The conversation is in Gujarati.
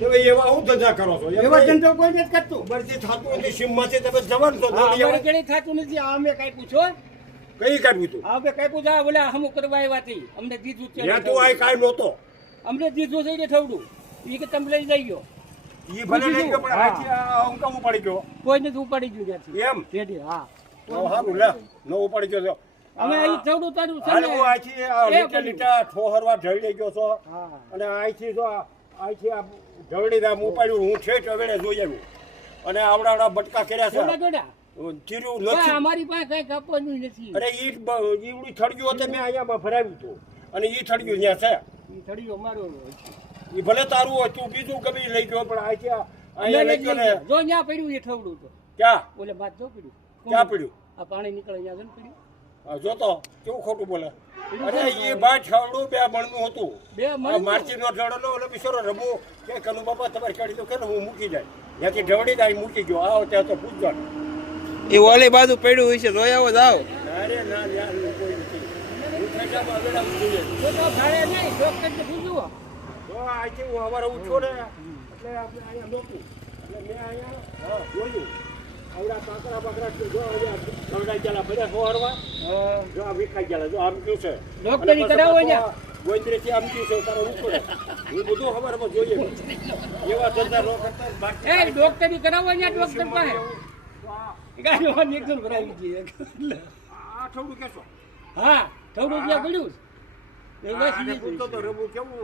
તો એવા હું ધંધા કરો છો એવા ધંધો કોઈ નથી કરતું. બરથી થાતું એટલે સીમમાંથી તમે જવાનું તો અમારે કેળી થતું નથી. આ અમે કઈ પૂછો, કઈ કાઢ્યું તું આ અમે કઈ પૂછા બોલા હમ કરવા આવ્યા હતી. અમને દીધું છે, ત્યાં તું આ કાંઈ નહોતો અમને દીધું છે એટલે થવડું. એ કે તમે લઈ જઈ ગયો. ઈ ભલે લઈ ગયો પણ આથી આ અંકા ઉપાડી ગયો કોઈ નથી ઉપાડી ગયું ત્યાંથી. એમ તેથી હા તો સારું લે નો ઉપાડી ગયો છો અમે અહીં થવડું તારું છે હાલ ને. હું આથી આ લીટા લીટા ઠોહરવા ઢળી ગયો છો હા અને આથી જો આથી આ ઢળી રામ ઉપાડ્યું હું ઠેઠ વેળે જોઈ આવ્યું અને આવડા બટકા કર્યા જોડા છે જોડા ચીર્યું પણ નથી અમારી પાસે કઈ કાપવાનું નથી. અરે ઈવડી થડગ્યું હતું મેં અહીંયા ભરાવ્યું હતું અને ઈ થડગ્યું ત્યાં છે એ થડિયો અમારો ઈ ભલે તારું હોય તું બીજું ગમે ઈ લઈ ગયો પણ અહીંયા અહીંયા લઈ ગયો ને જો ત્યાં પડ્યું એ થવડું તો ક્યાં ઓલે બાદ જો પડ્યું. ક્યાં પડ્યું આ પાણી નીકળે ત્યાં જન પડ્યું. આ જોતો કેવું ખોટું બોલે અરે એ ભાઈ છવડું બે મણનું હતું બે આ મણ મારચી નો ઢળનો ઓલો બિચારો રમો કે કનુ બાપા તમારી કાઢી તો કે હું મૂકી જાય ત્યાંથી ઢવડી જાય મૂકી ગયો આવો ત્યાં તો પૂછજો એ ઓલી બાજુ પડ્યું હોય છે જોઈ આવો જાવ અરે ના યાર કોઈ નથી હું ખેંચામાં આગળ જોઈએ જો તો ભાડે નહીં ડોક્ટર ને પૂછ્યું. તો આથી હું અમારે ઉઠો ને એટલે આપણે અહીંયા નોકું એટલે મેં અહીંયા જોયું આવડા કાકરા બાકરા છે જો અહીંયા ઢવડાઈ ગયેલા બધા સવારમાં જો આ વિખાઈ ગયેલા જો આમ કયું છે ડોક્ટરી કરાવો અહીંયા. ગોંદરેથી આમ કયું છે તારો ઉઠો ને હું બધું ખબરમાં જોઈએ એવા ધંધા ન કરતા એ ડોક્ટરી કરાવો અહીંયા ડોક્ટર પાસે. ગાડીમાં એકદમ ભરાવી ગઈ. આ થોડું કેશો હા થવડું ત્યાં પડ્યું. એ બસ પૂછતો તો રમવું કેવું